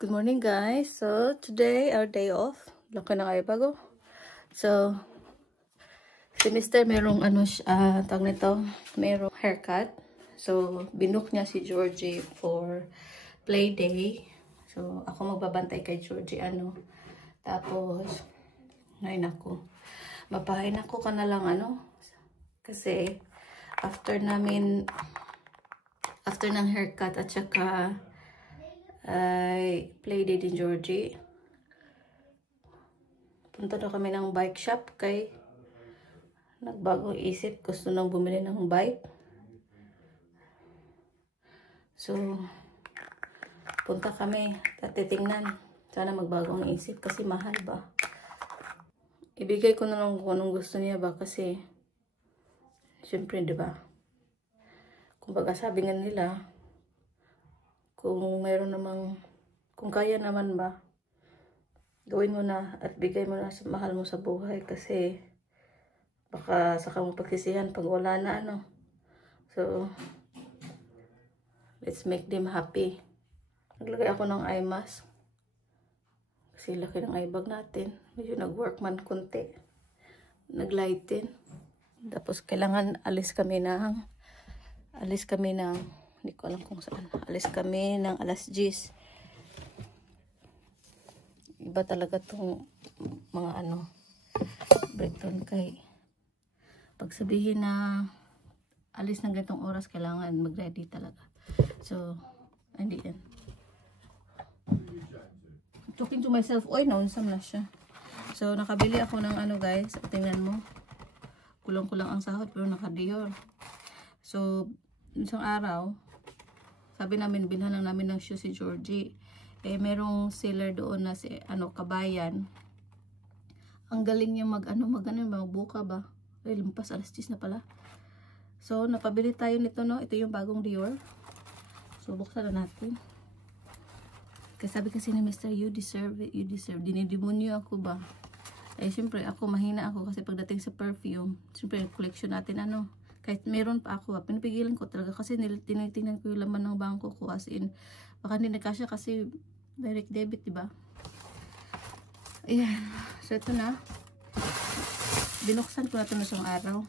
Good morning guys. So today our day off. Laki na kayo bago. So si Mr. merong tawag nito, merong haircut. So binook niya si Georgie for play day. So ako magbabantay kay Georgie Tapos ngayon ako. Mapahin ako ka na lang kasi after ng haircut at saka ay play day din Georgie. Punta na kami ng bike shop kay nagbagong isip, gusto nang bumili ng bike. So punta kami, titingnan. Sana magbago ang isip kasi mahal ba. Ibigay ko na lang kung anong gusto niya ba kasi syempre, di ba? Kumbaga sabi nga nila, kung mayroon namang, kung kaya naman ba, gawin mo na at bigay mo na sa mahal mo sa buhay kasi baka saka mo pagsisihan pag wala na So, let's make them happy. Naglagay ako ng eye mask. Kasi laki ng eye bag natin. Medyo nag-workman konti. Nag-lighten. Tapos kailangan alis kami ng hindi ko alam kung saan. Alis kami ng alas 10. Iba talaga tong mga breakdown kay pag sabihin na alis ng ganitong oras, kailangan mag-ready talaga. So, hindi yan. Talking to myself, oy, naunsam na siya. So, nakabili ako ng guys. Tingnan mo. Kulang-kulang ang sahod pero naka-Dior. So, isang araw, sabi namin, binhan lang namin ng shoe si Georgie. Merong seller doon na si, Kabayan. Ang galing niya magbuka ba? Lumpas, alas 10 na pala. So, napabili tayo nito, Ito yung bagong Dior. So, buksan na natin. Kasi sabi kasi ni Mr. You deserve it, you deserve. Dinidemonyo ako ba? Siyempre, mahina ako kasi pagdating sa perfume, siyempre, collection natin, kahit meron pa ako, pinipigilan ko talaga kasi tinitingnan ko yung laman ng bangko ko as in, baka hindi nakasya kasi direct debit, diba? Ayan. So, ito na. Binuksan ko na ito na isang araw.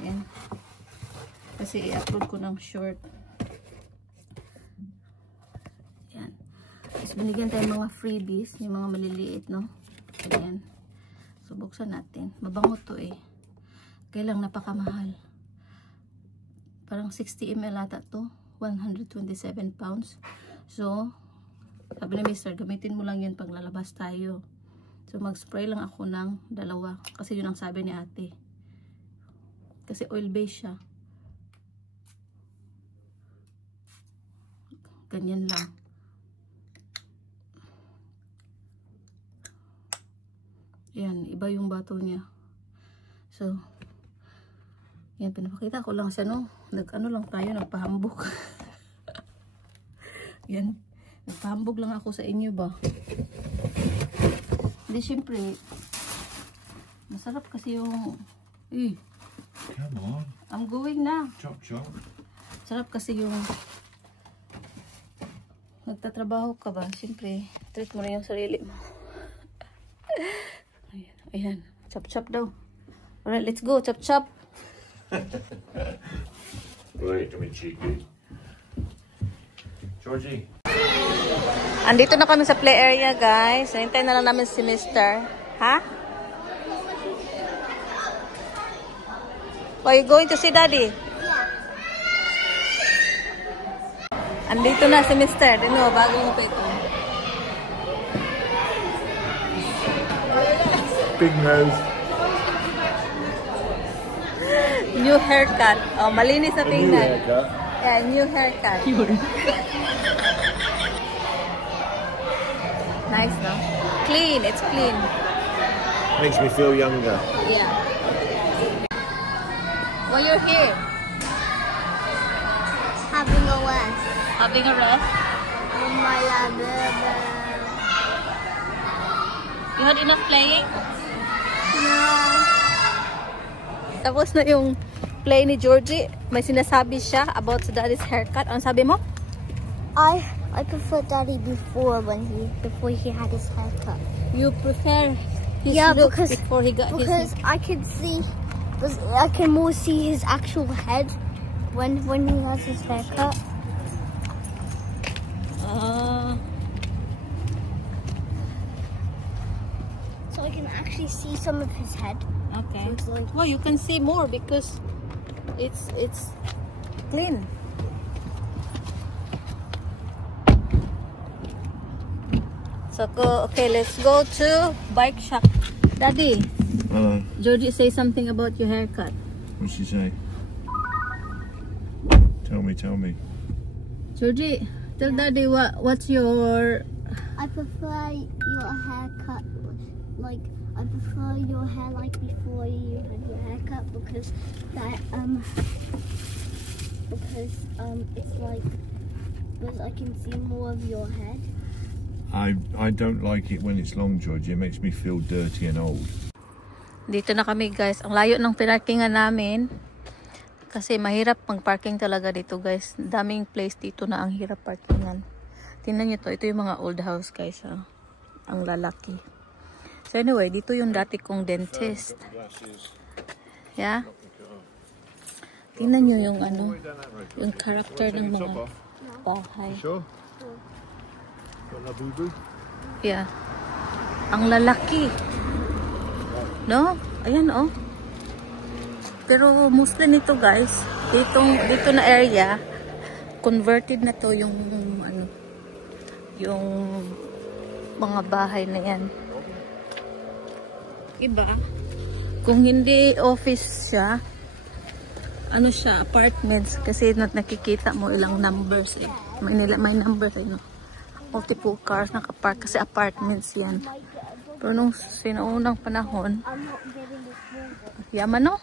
Ayan. Kasi i-upload ko ng short. Ayan. Tapos binigyan tayo mga freebies, yung mga maliliit, Ayan. So, buksan natin. Mabango to Kaya lang napakamahal. Parang 60 ml ata to. 127 pounds. So, sabi ni Mr. gamitin mo lang yun pag lalabas tayo. So, mag-spray lang ako ng 2. Kasi yun ang sabi ni ate. Kasi oil-based siya. Ganyan lang. Yan, iba yung bato niya. So, yan, pinapakita ko lang siya, lang tayo, nagpahambog. Yan, nagpahambog lang ako sa inyo ba. Hindi, syempre, masarap kasi yung, Come on. I'm going na. Chop, chop. Sarap kasi yung, nagtatrabaho ka ba, syempre, treat mo na yung sarili mo. Ayan, chop-chop daw. Alright, let's go, chop-chop. Right, come in, cheeky. Georgie. Andito na kami sa play area, guys. Hintayin na lang namin si Mr. Ha? Are you going to see Daddy? Andito na si Mr. Dino, bagong upit. Big nose. New haircut. Oh, malinis na tingnan. New haircut. Yeah, new haircut. Nice, no? Clean. It's clean. Makes me feel younger. Yeah. While you're here, Having a rest. having a rest, Oh my God. you had enough playing? No. Tapos na yung play ni Georgie. May sinasabi siya about sa daddy's haircut. Ano sabi mo? I I prefer Daddy before he had his haircut. You prefer his Yeah, look because- before he got Because his... I can see, because I can more see his actual head when he has his haircut. So I can actually see some of his head. Okay. So it's like, Well, you can see more because it's clean. So okay, let's go to bike shop. Daddy, Hello. Georgie, say something about your haircut. What's she say? Tell me. Georgie, tell Daddy what's your... I prefer your haircut, like, I prefer your hair like before you had your haircut because that, it's like, because I can see more of your head. I don't like it when it's long, Georgie. It makes me feel dirty and old. Dito na kami guys. Ang layo ng pinarkingan namin. Kasi mahirap pang-parking talaga dito guys. Daming place dito na ang hirap parkingan. Tingnan nyo to. Ito yung mga old house guys. Ha? Ang lalaki. So anyway, dito yung dati kong dentist. Yeah? Tingnan nyo yung ano. Yung character ng mga bahay. Sure? Got no boo-boo? Yeah. Ang lalaki. No? Ayan oh. Pero mostly nito guys, dito na area, converted na to yung ano, yung mga bahay na yan. Iba, kung hindi office siya, ano siya, apartments, kasi nakikita mo ilang numbers eh. May numbers eh, no? Multiple cars nakapark kasi apartments yan. Pero nung sinaunang panahon, yaman no?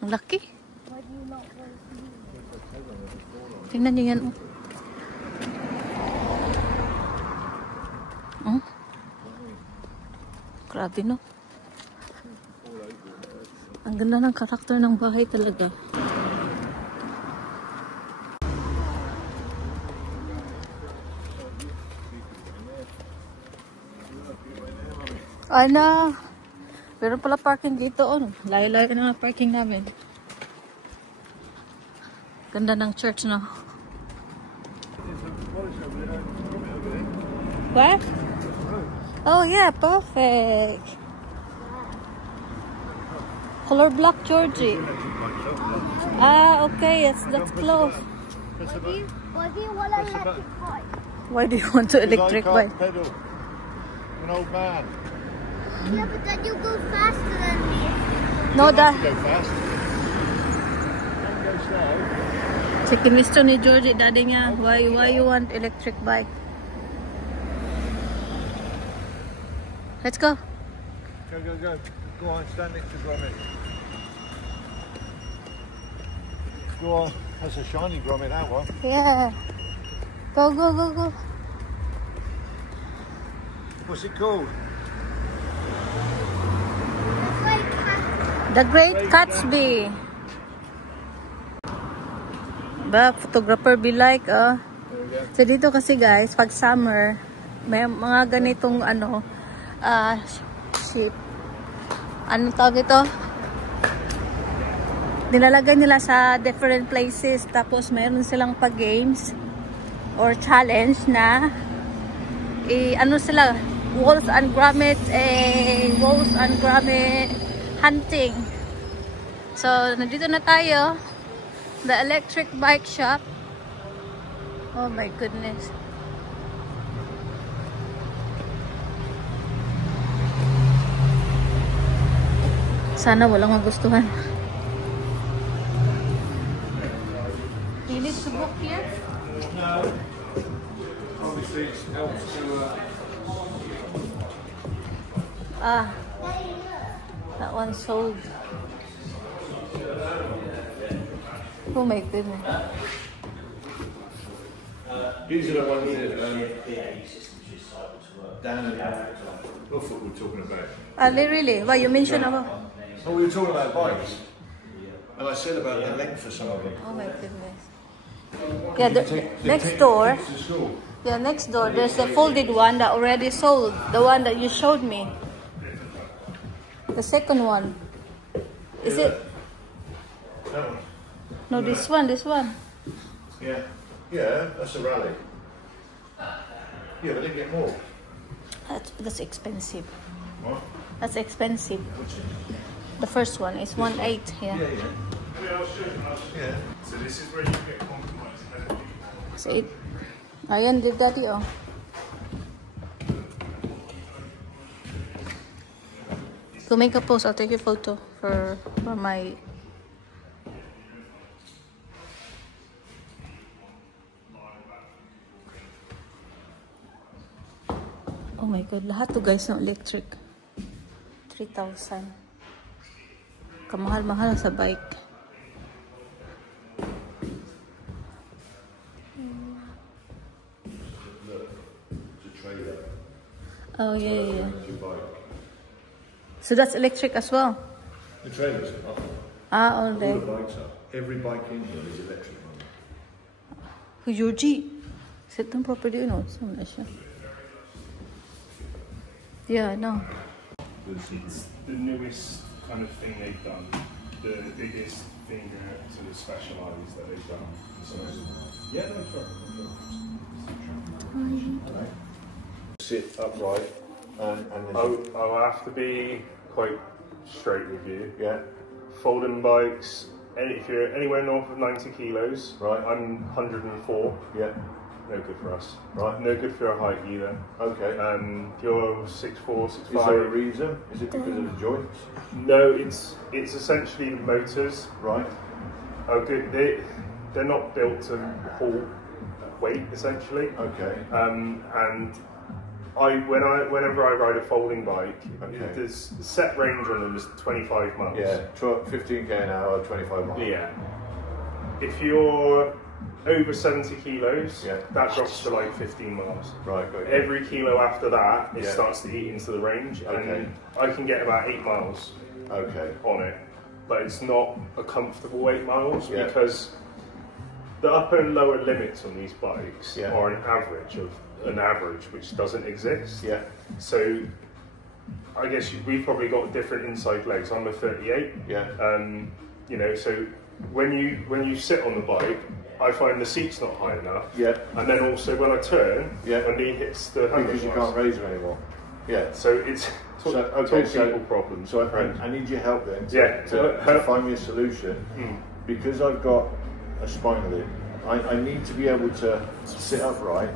Ang laki. Tingnan nyo yan. Oh. Grabe no? Ang ganda ng karakter ng bahay talaga. Ano? Meron pala parking dito. Oh. Layo-layo na nga parking namin. Ganda ng church, no? What? Oh, yeah. Perfect. Color block, Georgie. Ah, okay. Yes, that's close. Why do you want an electric bike? Why do you want to electric bike? Pedal. An old man. Yeah, but then you go faster than me. No, da. Go fast. Don't go slow. Si kinisto ni Georgie, daddy niya. Why you want electric bike? Let's go. Go. Go on, stand next to Gromit. Go on. That's a shiny Gromit, that one. Yeah. Go. What's it called? The Great Gatsby. Ba, photographer be like, So dito kasi guys, pag summer, may mga ganitong ano, ship. Anong tawag ito? Nilalagay nila sa different places, tapos mayroon silang pag-games or challenge na ano sila, Wallace and Gromit hunting. So, nandito na tayo. The electric bike shop. Oh my goodness. Sana walang magustuhan. You need to book here? No. Obviously, it helps to... That one sold. Oh my goodness. These are the ones that Dan and Norfolk were talking about. Really? Why you mentioned about? Oh, we were talking about bikes. And I said about the length for some of them. Oh my goodness. Yeah, next door. Yeah, next door. There's the folded one that already sold. The one that you showed me. The second one. Is it? That one. No, this one. This one. Yeah. Yeah, that's a rally. Yeah, but they get more. That's expensive. What? That's expensive. The first one is 1.8. Yeah. Yeah. Yeah. So this is where you get compromised. So it. Ayan, leave daddy. Oh. Go make a post. I'll take a photo for my. Oh my God, lahat to guys ng electric. 3,000. Kamahal-mahal sa bike. Oh yeah. So that's electric as well. The trailers All all day. the bikes are. Every bike in here is electric. Who's your Jeep? Sit down properly, you know. Saan na siya? Yeah, I know. It's the newest kind of thing they've done. The biggest thing sort of specialised that they've done. So, yeah, no, sure. Sit upright and I'll have to be quite straight with you. yeah. Folding bikes, if you're anywhere north of 90 kilos, Right. I'm 104. Yeah. No good for us. Right. No good for your height either. Okay. You're 6'4", 6'5". Is there a reason? Is it because of the joints? No, it's essentially the motors. Right. Oh, good. They're not built to haul weight essentially. Okay. And whenever I ride a folding bike, Okay. there's set range on them is 25 miles. Yeah. 15k an hour, 25 miles. Yeah. If you're over 70 kilos, Yeah. that drops to like 15 miles. Right. Got you. Every kilo after that, it Yeah. starts to eat into the range, Okay. and I can get about 8 miles Okay. on it, but it's not a comfortable 8 miles Yeah. because the upper and lower limits on these bikes Yeah. are an average which doesn't exist. Yeah. So I guess we've probably got different inside legs. I'm a 38. Yeah. You know, so when you sit on the bike, I find the seat's not high enough. Yeah. And then also when I turn, Yeah. my knee hits the Because you can't handlebars. raise them anymore. Yeah. So it's So, tall okay, so- people problems. So my friend. I need your help then Yeah, to find me a solution. Because I've got a spinal in, I need to be able to sit upright.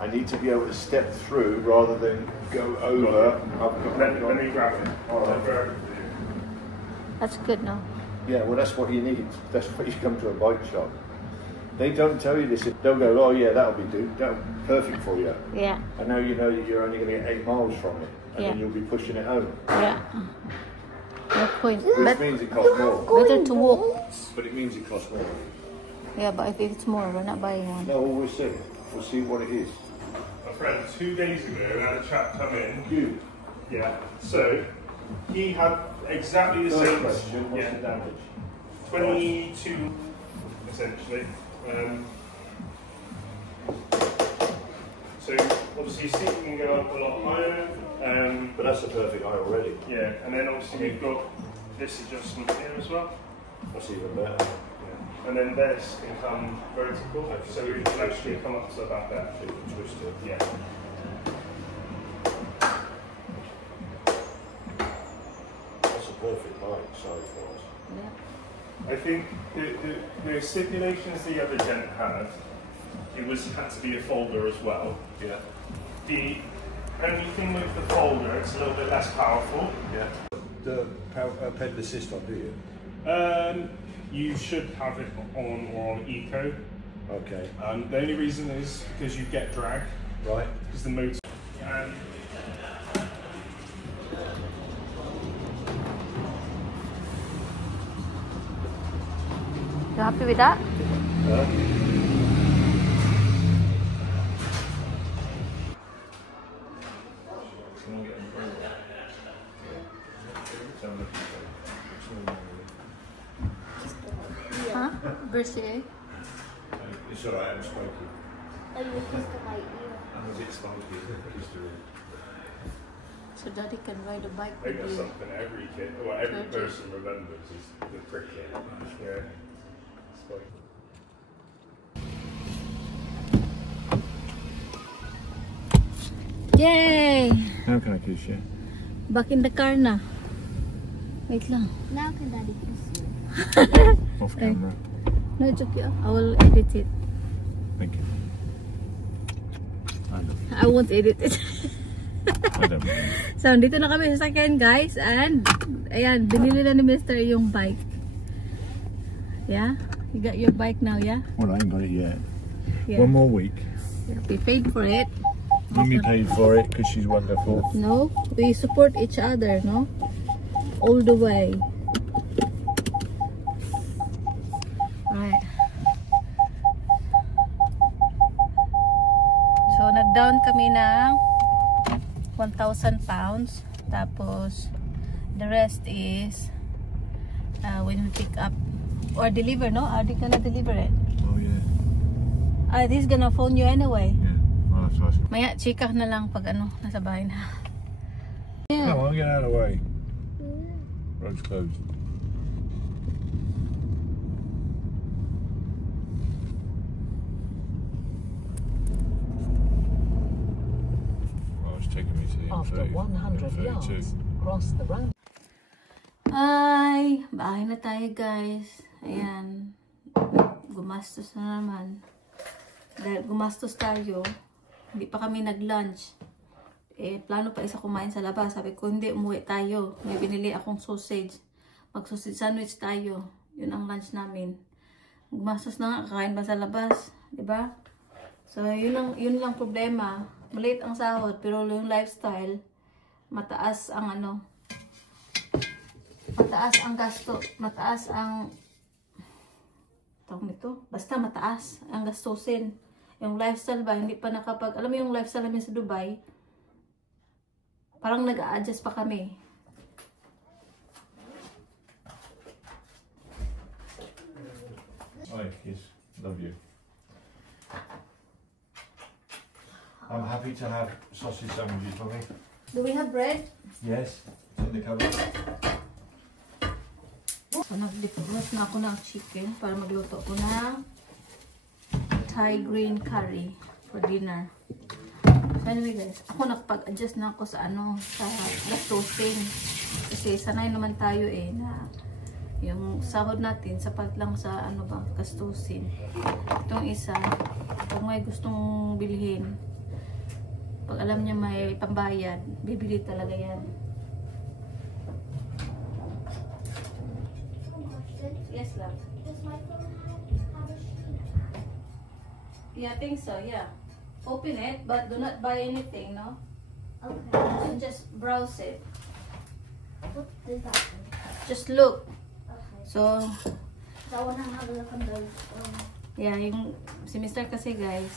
I need to be able to step through rather than go over. Let me grab it. All right. I'll grab it for you. That's good now. Yeah, well, that's what you need. That's what you come to a bike shop. They don't tell you this. They'll go, oh yeah, that'll be perfect for you. Yeah. And now you know that you're only going to get 8 miles from it, and Yeah. then you'll be pushing it home. Yeah. No point. Which means it costs more. Better to walk. But it means it costs more. Yeah, but if it's more, we're not buying one. No, we'll see. We'll see what it is. My friend, 2 days ago, I had a chap come in. You. Yeah. So he had exactly the First same. question, what's Yeah. the damage? 22, essentially. So obviously your seat can go up a lot higher. But that's the perfect height already. Yeah, and then obviously you've got this adjustment here as well. That's even better. And then this can come vertical, so it can actually come up to about there. You can twist it. Yeah. That's a perfect height, size-wise. Yeah. I think the stipulations the other gent had, had to be a folder as well. Yeah. The only thing with the folder, it's a little bit less powerful. Yeah. The pedal assist on, do you? You should have it on or on eco. Okay. The only reason is because you get drag, Right. because the motor. You happy with that? Huh? Bercier? It's alright, I'm spiky. Oh, you kissed my ear. And was it spiky? Kissed her ear. So Daddy can ride a bike I think with that's you. something every kid, well, every Magic. person remembers is the cricket. Yeah. It's like, Yay! How can I kiss you? Back in the car na. Wait lang. Now can Daddy kiss you? Off camera. No, it's okay. I will edit it. Thank you. I love I won't edit it. you. I don't mind. So, dito na kami sa sakyan, guys. And, ayan, binili na ni Mr. yung bike. Yeah? You got your bike now, yeah? Well, I ain't got it yet. Yeah. One more week. Yeah, we paid for it. Mummy paid for it because she's wonderful. No? We support each other, no? All the way. Right. So, nag-down kami ng 1,000 pounds. Tapos, the rest is when we pick up or deliver, no? Are they gonna deliver it? Oh, yeah. He's gonna phone you anyway. Yeah. I'll have to ask him. Maya, chika na lang pag ano, nasa bahay na. Yeah. No, I'll get out of the way. Road's closed. Well, it's taking me to the After 100 yards, cross the round. Ay, bahay na tayo, guys. Ayan. Gumastos na naman. Dahil gumastos tayo, hindi pa kami nag-lunch. Plano pa isa kumain sa labas. Sabi ko, hindi, umuwi tayo. May binili akong sausage. Mag-sausage sandwich tayo. Yun ang lunch namin. Gumastos na nga, kakain ba sa labas? Diba? So, yun lang problema. Maliit ang sahod, pero yung lifestyle, mataas ang ano, mataas ang gasto, mataas ang tawag nito, basta mataas ang gastusin. Yung lifestyle ba, hindi pa nakapag, alam mo yung lifestyle namin sa Dubai, parang nag-a-adjust pa kami. Hi, kiss. Love you. I'm happy to have sausage sandwiches for me. Do we have bread? Yes. It's in the cupboard. So, nag-defrost na ako ng chicken para magluto ko ng Thai green curry for dinner. So, anyway guys, ako nakapag-adjust na ako sa ano, sa gastusin. Kasi sanay naman tayo na yung sahod natin sapat lang sa ano ba, gastusin. Itong isa, kung may gustong bilhin, pag alam niya may pambayad, bibili talaga yan. Yes, love. Does my phone have a screen? Yeah, I think so, yeah. Open it, but do not buy anything, no? Okay. Just browse it. What does that do? Just look. Okay. So, So I want to have a look on those. yeah, yung si Mr. kasi guys,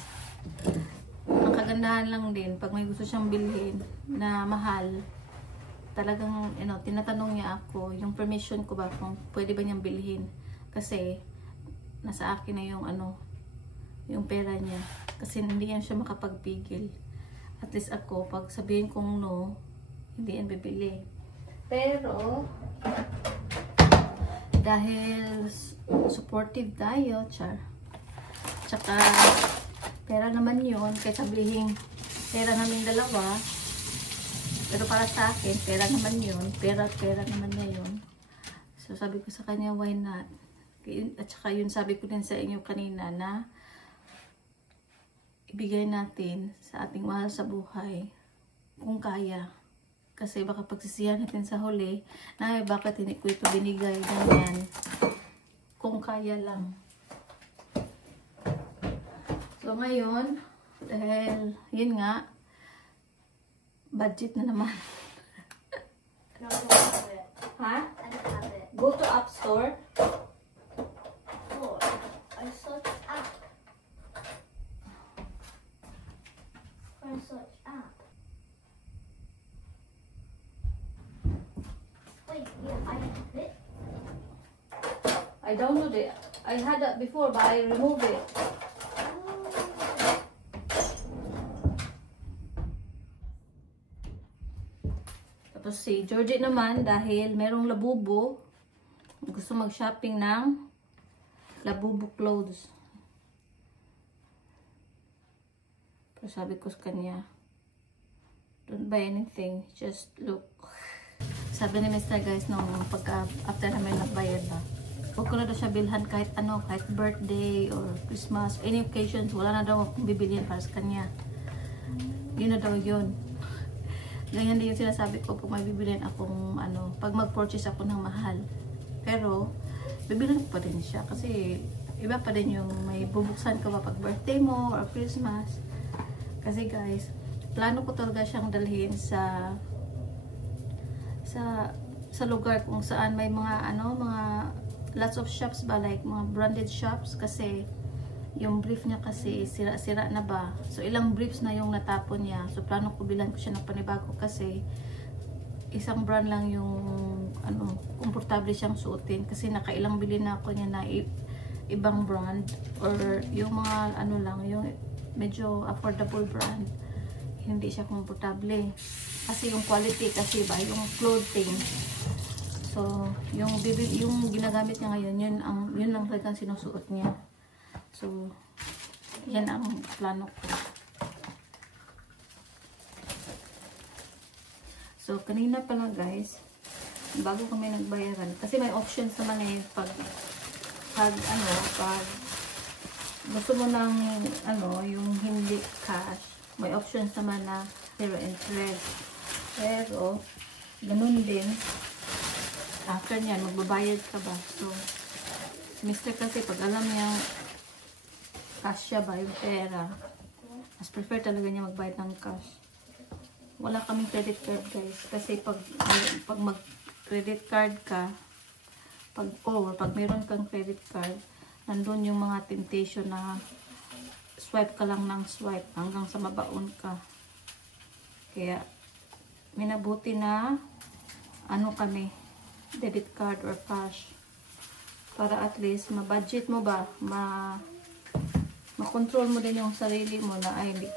ang kagandahan lang din, pag may gusto siyang bilhin na mahal, talagang, tinatanong niya ako, yung permission ko ba, kung pwede ba niyang bilhin. Kasi, nasa akin na yung yung pera niya. Kasi hindi yan siya makapagpigil. At least ako, pag sabihin kong no, hindi yan bibili. Pero, dahil supportive tayo, char. Tsaka, pera naman yun, kaya sabihin, pera namin dalawa, pero para sa akin, pera naman yun, pera naman niya yun. So, sabi ko sa kanya, why not? At saka yun, sabi ko din sa inyo kanina na, ibigay natin sa ating mahal sa buhay, kung kaya. Kasi baka pagsisiyan natin sa huli, na bakit hindi ko ito binigay, ganyan. Kung kaya lang. So ngayon, dahil yun nga, budget na naman. No, I don't have it. Ha? I don't have it. Go to App Store. Oh, I search app. I search app. Wait, yeah, I have it. I downloaded it. I had that before, but I removed it. Tapos si Georgie naman, dahil merong labubo, gusto mag-shopping ng labubo clothes. Pero sabi ko sa kanya, don't buy anything, just look. Sabi ni Mr. guys, nung after namin nagbayad ba, huwag ko na daw siya bilhan kahit ano, kahit birthday or Christmas, any occasions, wala na daw akong bibilihan para sa kanya. Yun na daw yun. Ganyan din yung sinasabi ko kung may bibilihan akong ano, pag mag-purchase ako ng mahal. Pero, bibilihan ko pa din siya kasi iba pa din yung may bubuksan ka ba pag birthday mo or Christmas. Kasi guys, plano ko talaga siyang dalhin sa lugar kung saan may mga ano, mga lots of shops ba, like mga branded shops, kasi yung brief niya kasi sira-sira na ba. So ilang briefs na yung natapon niya. So plano ko bilan ko siya ng panibago kasi isang brand lang yung ano, komportable siyang suotin kasi nakailang bili na ako niya na ibang brand or yung mga ano lang, yung medyo affordable brand. Hindi siya komportable kasi yung quality kasi ba, yung clothing. So yung ginagamit niya ngayon, yun ang talagang sinusuot niya. So yan ang plano ko. So kanina pa lang guys, bago kami nagbayaran, kasi may options naman eh pag gusto mo ng ano, yung hindi cash, may options naman na zero interest. Pero ganun din after niyan magbabayad ka ba. So Mr. kasi pag alam niya cash siya ba yung pera, mas prefer talaga niya magbayad ng cash. Wala kaming credit card guys kasi pag mag credit card ka, pag meron kang credit card, nandun yung mga temptation na swipe ka lang ng swipe hanggang sa mabaon ka. Kaya minabuti na ano kami, debit card or cash, para at least ma-budget mo ba, ma-control mo din yung sarili mo na ay hindi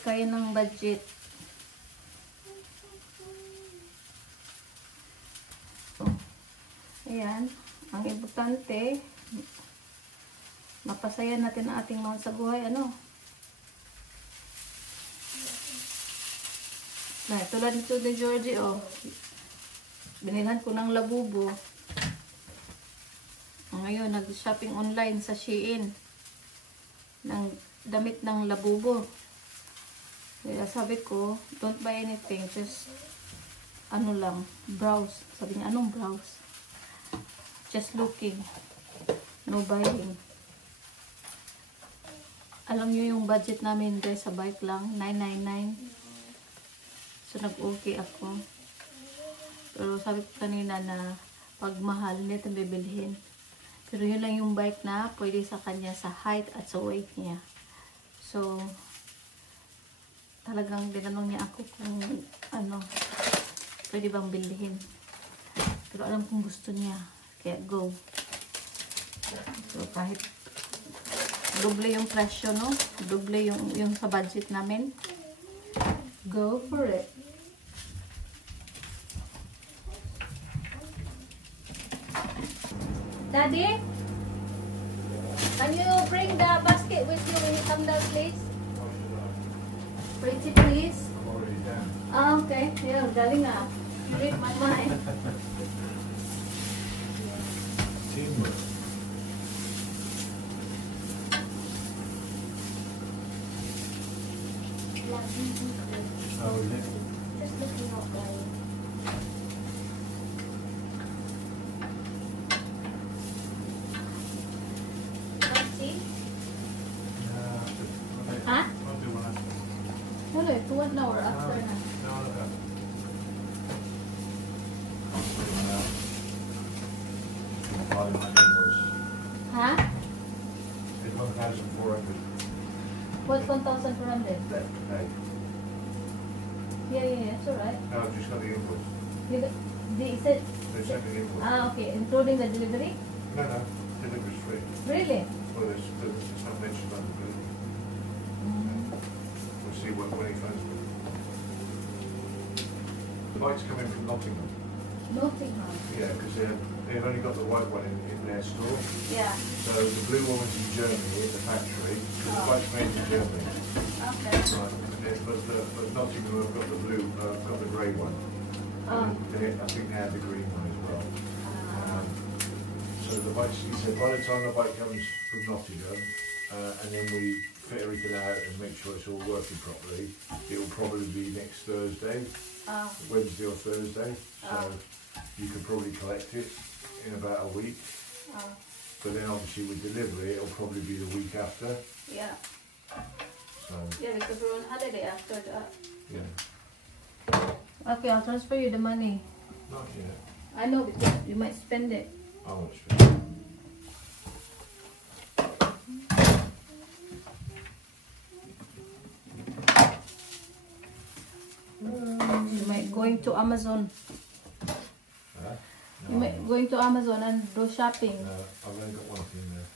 kaya ng budget. So, ayan, ang importante, mapasaya natin ang ating mahal sa buhay, ano. Na, tulad nito ni Georgie, oh. Binilhan ko ng labubo. Ngayon, nag-shopping online sa Shein ng damit ng labubo. Kaya sabi ko, don't buy anything, just ano lang, browse. Sabi niya, anong browse? Just looking, no buying. Alam niyo yung budget namin guys sa bike lang, 999. So nag-okay ako. Pero sabi ko kanina na pag mahal, hindi natin bibilhin. Pero yun lang yung bike na pwede sa kanya sa height at sa weight niya. So talagang dinanong niya ako kung ano, pwede bang bilhin. Pero alam kong gusto niya. Kaya go. So kahit doble yung presyo, no? Doble yung sa budget namin. Go for it. Daddy? Can you bring the basket with you when you come down, please? Pretty please. I'm already down. Ah, okay. Yeah, galing na. You read my mind. Teamwork. Oh, is it? Just looking out there. See? Huh? I'll do one after. Wala, 1 hour after na. No, I'll do one out. I'll buy my invoice. Ha? It's 1,400. What 1,400? Hey. Yeah, it's alright. No, I've just got the invoice. They said, They sent me the invoice. ah, okay, including the delivery? No, delivery's free. Really? Well, it's not mentioned on the bill. We'll see when he phones me. bikes come in from Nottingham. Nottingham. Yeah, because they've only got the white one in their store. Yeah. So the blue one was in Germany in the factory. Because the bike's made in Germany. Okay. Right. And then, but Nottingham have got the blue, got the grey one. And I think they had the green one as well. So the bike, he said, by the time the bike comes from Nottingham, and then we fit everything out and make sure it's all working properly, it will probably be next Thursday, Wednesday or Thursday. So you can probably collect it in about a week. But then obviously with delivery, it'll probably be the week after. Yeah. So Yeah, because we're on holiday after that. yeah, Okay, I'll transfer you the money. not yet. I know because you might spend it. I want to spend it. You might going to Amazon. Huh? You might going to Amazon and do shopping. No, I've only got one thing there.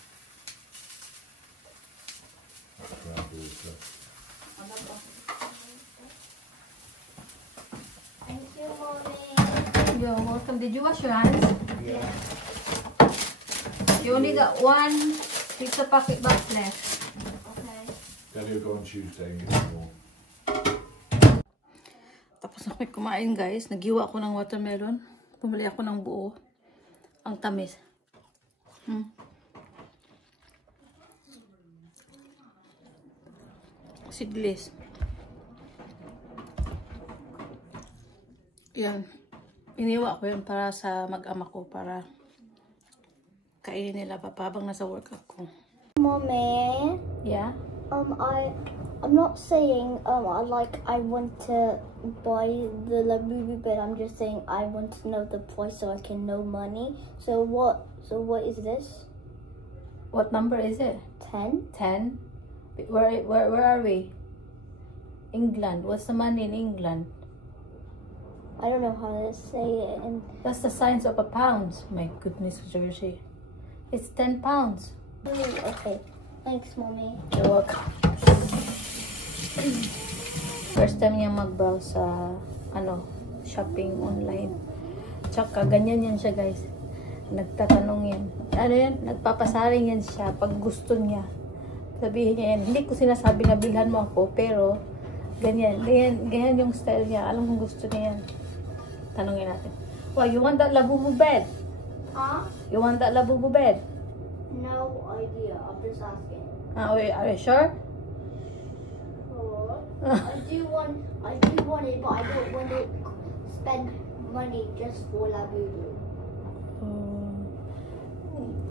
That's where I'll do stuff. Thank you, Mommy. You're welcome. Did you wash your hands? Yeah. You only got one pizza pocket box left. Okay. Daddy will go on Tuesday and get more. Tapos na kami kumain guys. Nagiwa ako ng watermelon. Pumili ako ng buo. Ang tamis. Seedless. Yan. Iniwa ko yun para sa mag-ama ko. Para kainin nila pa habang nasa work ako. Mommy. Yeah? I'm not saying I want to buy the Labubu bed. I'm just saying I want to know the price so I can know money. So what is this? What number is it? 10? 10? Where are we? England. What's the money in England? I don't know how to say it. And That's the size of a pound. My goodness, Georgie. It's 10 pounds. okay. Thanks, Mommy. You're welcome. First time niya mag-browse sa shopping online. Tsaka ganyan yan siya guys. Nagtatanong yan. Ano yan? Nagpapasaring yan siya pag gusto niya. Sabihin niya yan. Hindi ko sinasabi na bilhan mo ako pero ganyan. Ganyan yung style niya. Alam kong gusto niya yan. Tanongin natin. Well, you want that Labubu bed? Huh? You want that Labubu bed? No idea. I'm just asking. Are you sure? I do want it, but I don't want to spend money just for Labubu.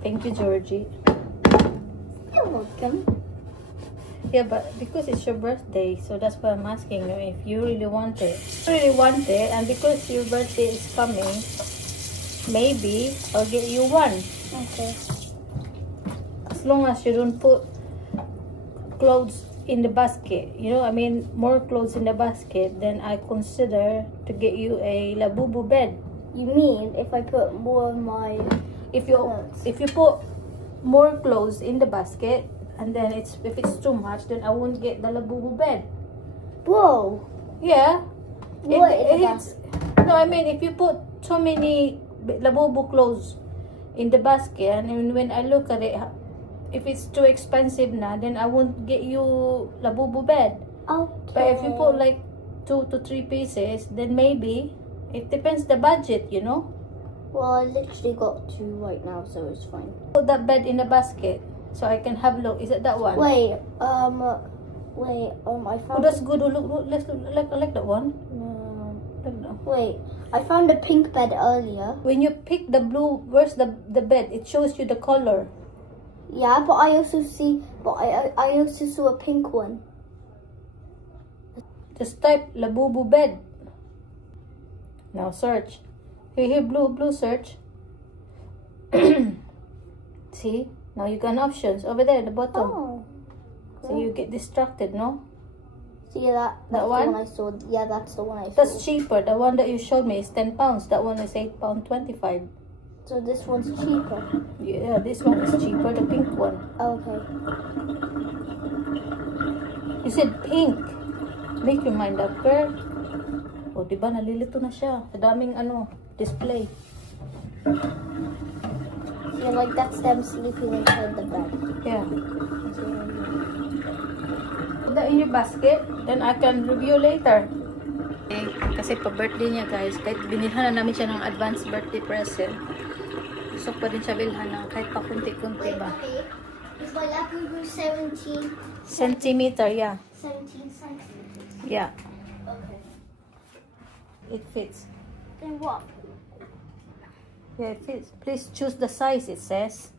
Thank you, Georgie. You're welcome. Yeah, but because it's your birthday, so that's why I'm asking you if you really want it. And because your birthday is coming, maybe I'll get you one. Okay. As long as you don't put clothes in the basket, more clothes in the basket, then I consider to get you a Labubu bed. You mean if I put more of my If you put more clothes in the basket, and then if it's too much, then I won't get the Labubu bed. Whoa. Yeah. What is No, I mean if you put so many Labubu clothes in the basket, and when I look at it, if it's too expensive now, then I won't get you Labubu bed. Okay. But if you put like 2 to 3 pieces, then maybe it depends the budget, Well, I literally got 2 right now, so it's fine. Put that bed in the basket so I can have a look. Is it that one? Wait, I Oh, found. that's good. Let's look. I like that one. No. Like that. Wait, I found a pink bed earlier. When you pick the blue, where's the bed? It shows you the color. Yeah, but I also saw a pink one. Just type Labubu bed. Now search. Here, blue search. See? Now you got options over there at the bottom. Oh. So you get distracted, no? See that's That the one? one I saw. Yeah, that's the one I saw. That's cheaper. The one that you showed me is 10 pounds. That one is £8.25. So this one's cheaper. Yeah, this one is cheaper, the pink one. Okay. You said pink. Make your mind up, girl. O, diba? Nalilito na siya. Sa daming ano, display. Yeah, like that's them sleeping inside the bed. Yeah. Put that in your basket. Then I can review later. Okay. Kasi pa-birthday niya, guys. Kahit binilhan na namin siya ng advance birthday present. Gusto pa din siya bilhan ng kahit pa kunti-kunti ba. Okay. Is my Labubu 17 Centimeter, yeah. 17 centimeters? Yeah. Okay. It fits. Then what? Yeah, it fits. Please choose the size, it says.